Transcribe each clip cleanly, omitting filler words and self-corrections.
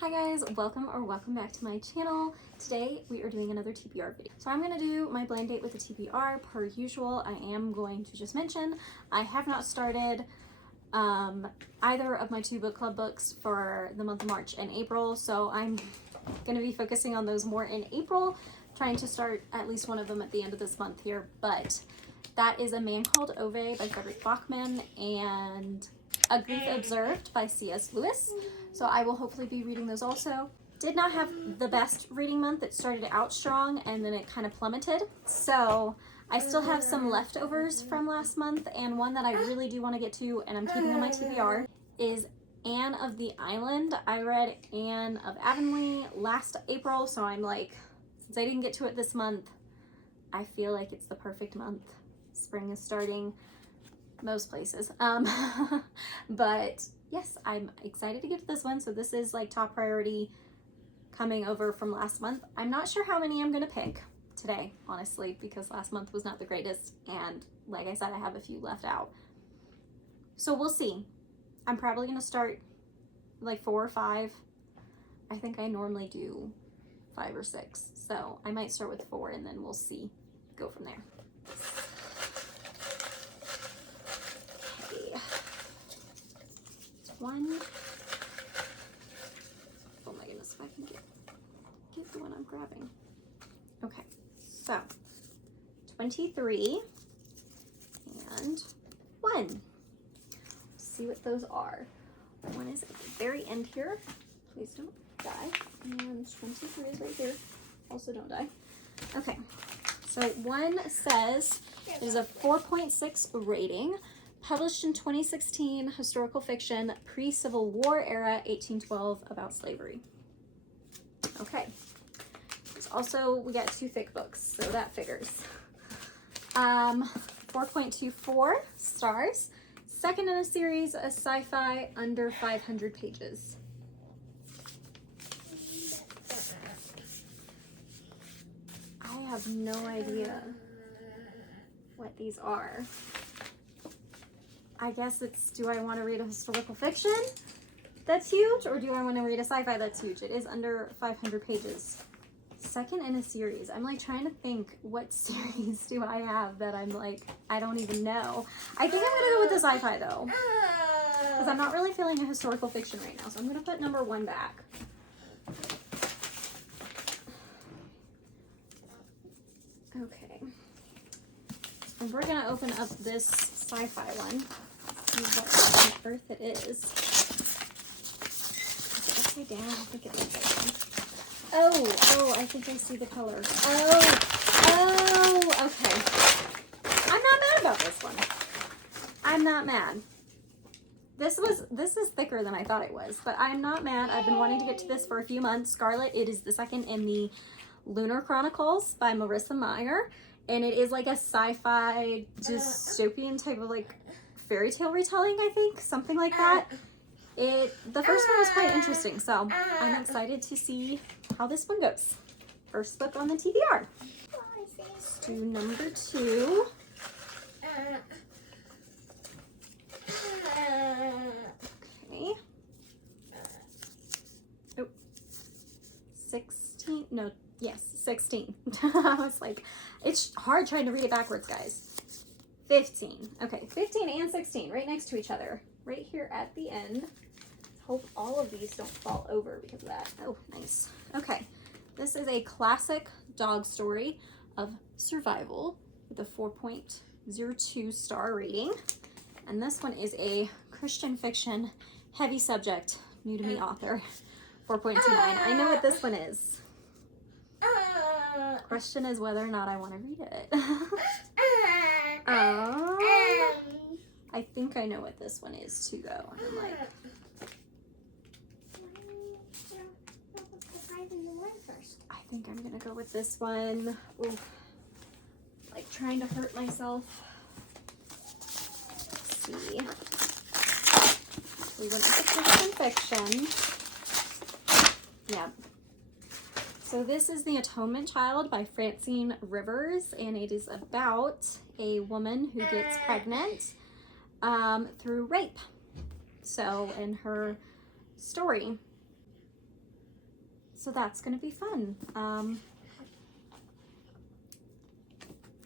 Hi guys, welcome back to my channel. Today we are doing another TBR video. So I'm going to do my blind date with the TBR per usual. I am going to just mention I have not started either of my two book club books for the month of March and April, so I'm going to be focusing on those more in April, trying to start at least one of them at the end of this month here. But that is A Man Called Ove by Frederick Bachman and A Grief Observed by C.S. Lewis. So I will hopefully be reading those also. Did not have the best reading month. It started out strong and then it kind of plummeted. So I still have some leftovers from last month, and one that I really do want to get to and I'm keeping on my TBR is Anne of the Island. I read Anne of Avonlea last April, so I'm like, since I didn't get to it this month, I feel like it's the perfect month. Spring is starting most places. But yes, I'm excited to get to this one. So this is like top priority coming over from last month. I'm not sure how many I'm gonna pick today, honestly, because last month was not the greatest. And like I said, I have a few left out. So we'll see. I'm probably gonna start like 4 or 5. I think I normally do 5 or 6. So I might start with 4 and then we'll see, go from there. One. Oh my goodness, if I can get the one I'm grabbing. Okay, so 23 and 1. Let's see what those are. One is at the very end here. Please don't die. And 23 is right here. Also don't die. Okay, so 1 says it is a 4.6 rating. Published in 2016, historical fiction, pre-Civil War era, 1812, about slavery. Okay. It's also, we got 2 thick books, so that figures. 4.24 stars. Second in a series, a sci-fi under 500 pages. I have no idea what these are. I guess it's, do I want to read a historical fiction that's huge, or do I want to read a sci-fi that's huge? It is under 500 pages. Second in a series. I'm like trying to think, what series do I have that I'm like, I don't even know. I think I'm going to go with the sci-fi though, because I'm not really feeling a historical fiction right now. So I'm going to put number 1 back. Okay. And we're going to open up this sci-fi one. See what on earth it is. Is it upside down? I think it's upside down. Oh, I think I see the color. Oh, okay. I'm not mad about this one. I'm not mad. This is thicker than I thought it was, but I'm not mad. I've been wanting to get to this for a few months. Scarlet, it is the second in the Lunar Chronicles by Marissa Meyer, and it is like a sci-fi dystopian type of like fairy tale retelling, I think, something like that. The first one was quite interesting, so I'm excited to see how this one goes. First book on the TBR. Let's do number 2. Okay. Oh, 16. No, yes, 16. I was like, it's hard trying to read it backwards, guys. 15. Okay, 15 and 16 right next to each other. Right here at the end. Hope all of these don't fall over because of that. Oh, nice. Okay, this is a classic dog story of survival with a 4.02 star rating. And this one is a Christian fiction, heavy subject, new to me author, 4.29. I know what this one is. Question is whether or not I want to read it. I think I know what this one is too, though. I'm like, I think I'm gonna go with this one. Ooh, like trying to hurt myself. Let's see. We went with the Christian fiction. Yeah. So this is The Atonement Child by Francine Rivers, and it is about a woman who gets pregnant through rape. So in her story, So that's gonna be fun.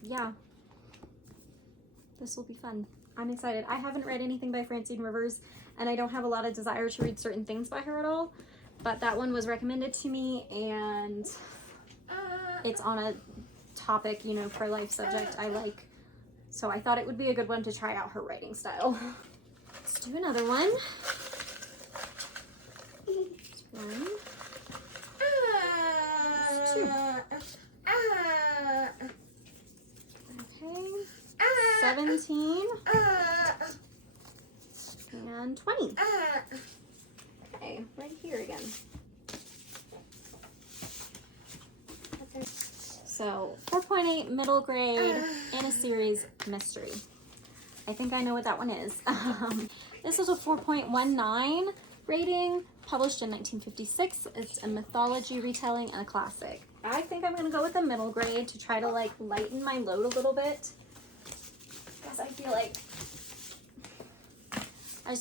Yeah, this will be fun. I'm excited. I haven't read anything by Francine Rivers, and I don't have a lot of desire to read certain things by her at all, but that one was recommended to me, and it's on a topic, you know, pro life subject I like. So I thought it would be a good one to try out her writing style. Let's do another one. This one. This two. Okay. 17. And 20. Okay, right here again. Okay. So 4.8 middle grade in a series mystery. I think I know what that one is. This is a 4.19 rating, published in 1956. It's a mythology retelling and a classic. I think I'm gonna go with a middle grade to try to like lighten my load a little bit, because I just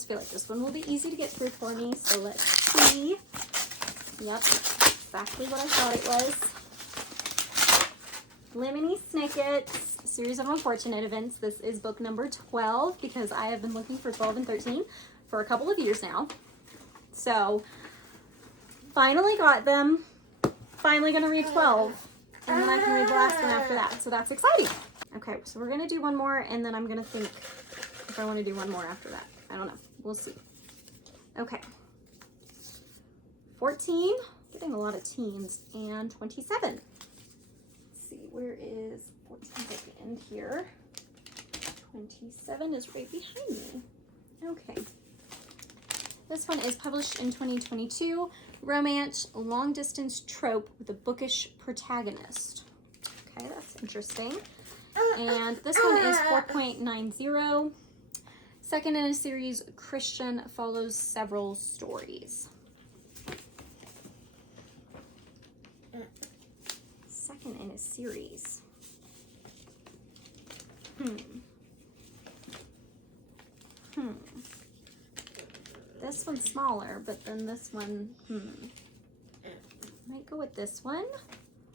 feel like this one will be easy to get through for me. So let's see. Yep, exactly what I thought it was. Lemony Snicket's Series of Unfortunate Events. This is book number 12, because I have been looking for 12 and 13 for a couple of years now. So finally got them. Finally gonna read 12, and then I can read the last one after that. So that's exciting. Okay, so we're gonna do one more, and then I'm gonna think if I want to do one more after that. I don't know. We'll see. Okay. 14, getting a lot of teens, and 27. Let's see, where is 14 at the end here? 27 is right behind me. Okay. This one is published in 2022. Romance, long distance trope with a bookish protagonist. Okay, that's interesting. And this one is 4.90. Second in a series, Christian follows several stories. Second in a series. This one's smaller, but then this one, might go with this one.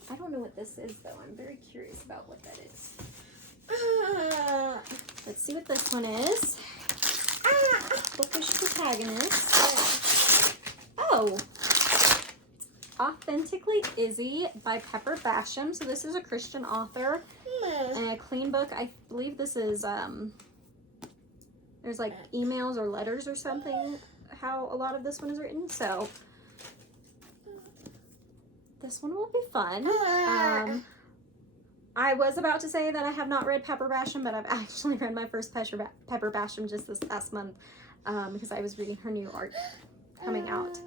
I don't know what this is, though. I'm very curious about what that is. Let's see what this one is. Bookish protagonist. Oh! Authentically Izzy by Pepper Basham. So this is a Christian author and a clean book. I believe this is, there's like emails or letters or something, how a lot of this one is written. So this one will be fun. I was about to say that I have not read Pepper Basham, but I've actually read my first Pepper Basham just this past month, because I was reading her new art coming out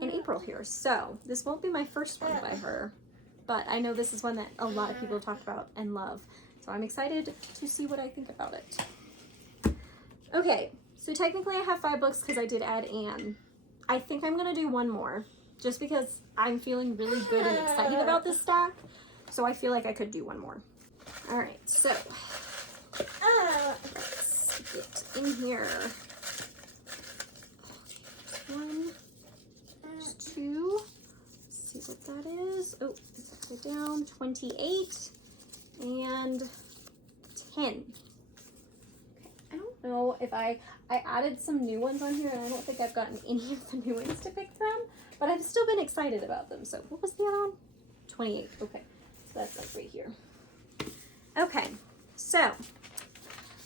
in April here. So this won't be my first one by her, but I know this is one that a lot of people talk about and love. So I'm excited to see what I think about it. Okay, so technically I have 5 books because I did add Anne. I think I'm going to do one more just because I'm feeling really good and excited about this stack. So I feel like I could do one more. All right, so let's get in here. 1, 2, let's see what that is. Oh, it's upside down. 28 and 10. Okay, I don't know if I added some new ones on here, and I don't think I've gotten any of the new ones to pick from, but I've still been excited about them. So what was the other one? 28, okay. So that's like right here. Okay, so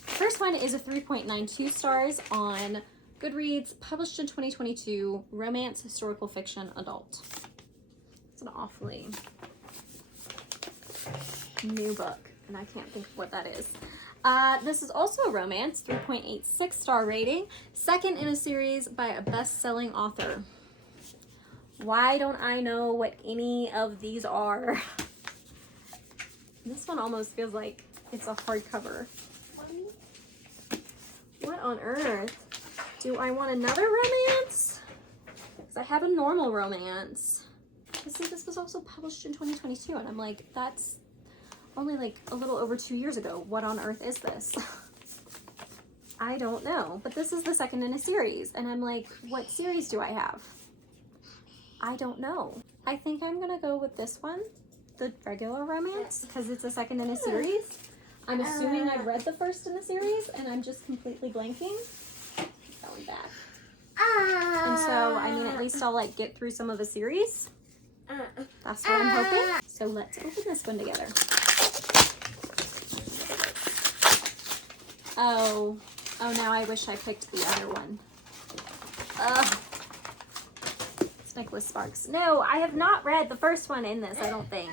first one is a 3.92 stars on Goodreads, published in 2022, romance, historical fiction, adult. It's an awfully new book, and I can't think of what that is. This is also a romance, 3.86 star rating, second in a series by a best-selling author. Why don't I know what any of these are? This one almost feels like it's a hardcover. What on earth? Do I want another romance? Because I have a normal romance. See, this was also published in 2022, and I'm like, that's only like a little over 2 years ago. What on earth is this? I don't know, but this is the second in a series, and I'm like, what series do I have? I don't know. I think I'm gonna go with this one, the regular romance, because it's a second in a series. I'm assuming I've read the first in the series, and I'm just completely blanking. Going back. And so, I mean, at least I'll like get through some of the series. That's what I'm hoping. So let's open this one together. Oh, now I wish I picked the other one. Ugh. It's Nicholas Sparks. No, I have not read the first one in this, I don't think.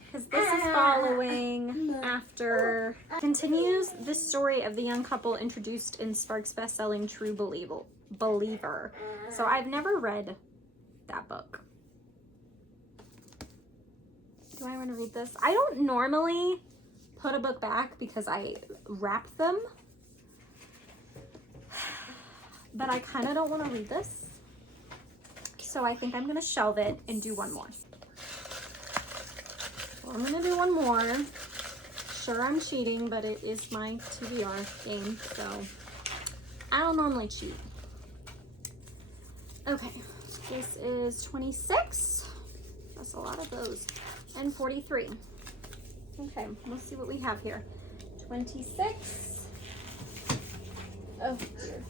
Because this is following after, continues the story of the young couple introduced in Sparks' best-selling True Believer. So I've never read that book. Do I want to read this? I don't normally put a book back because I wrap them. But I kind of don't want to read this. So I think I'm going to shelve it and do one more. Well, I'm going to do one more. Sure, I'm cheating, but it is my TBR game, so I don't normally cheat. Okay, this is 26. That's a lot of those. And 43. Okay, let's see what we have here. 26. Oh, dear.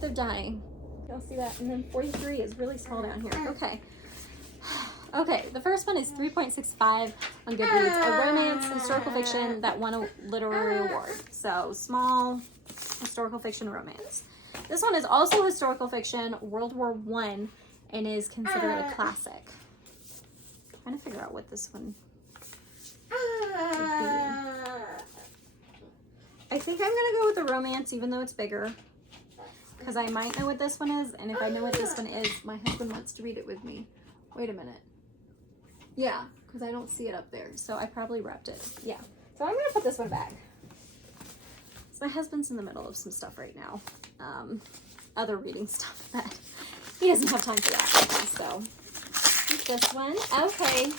They're dying. You'll see that. And then 43 is really small down here. Okay. Okay, the first one is 3.65 on Goodreads, a romance historical fiction that won a literary award. So, small historical fiction romance. This one is also historical fiction, World War I, and is considered a classic. I'm trying to figure out what this one would be. I think I'm going to go with the romance, even though it's bigger. Because I might know what this one is, and if I know what this one is, my husband wants to read it with me. Wait a minute. Yeah, because I don't see it up there, so I probably wrapped it. Yeah, so I'm going to put this one back. So my husband's in the middle of some stuff right now. Other reading stuff that he doesn't have time for that. So, this one. Okay.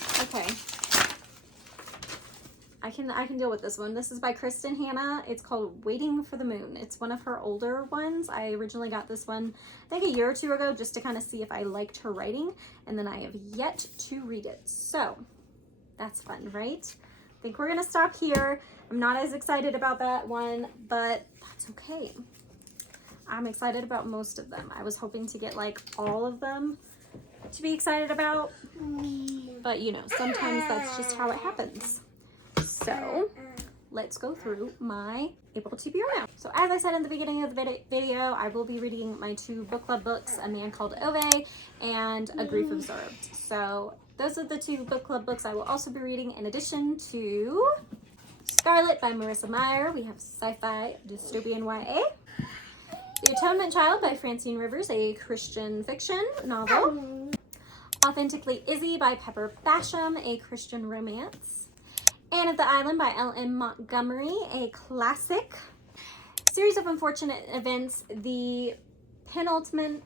I can deal with this one. This is by Kristen Hanna. It's called Waiting for the Moon. It's one of her older ones. I originally got this one, I think a year or two ago, just to kind of see if I liked her writing, and then I have yet to read it. So that's fun, right? I think we're gonna stop here. I'm not as excited about that one, but that's okay. I'm excited about most of them. I was hoping to get like all of them to be excited about, but you know, sometimes that's just how it happens. So let's go through my April TBR now. So as I said in the beginning of the video, I will be reading my 2 book club books, A Man Called Ove and A Grief Observed. So those are the 2 book club books I will also be reading, in addition to Scarlet by Marissa Meyer. We have sci-fi dystopian YA. The Atonement Child by Francine Rivers, a Christian fiction novel. Authentically Izzy by Pepper Basham, a Christian romance. Anne of the Island by L.M. Montgomery, a classic. Series of Unfortunate Events, the penultimate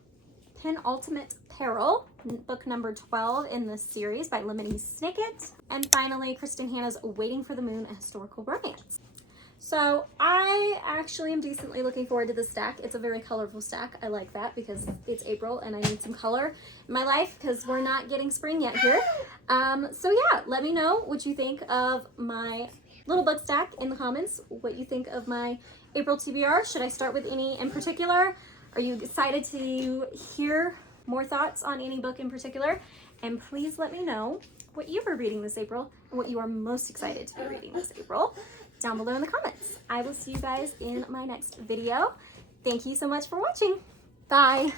Peril, book number 12 in this series by Lemony Snicket. And finally, Kristen Hanna's Waiting for the Moon, a historical romance. So I actually am decently looking forward to this stack. It's a very colorful stack. I like that because it's April and I need some color in my life because we're not getting spring yet here. So yeah, let me know what you think of my little book stack in the comments, what you think of my April TBR. Should I start with any in particular? Are you excited to hear more thoughts on any book in particular? And please let me know what you were reading this April and what you are most excited to be reading this April down below in the comments. I will see you guys in my next video. Thank you so much for watching. Bye.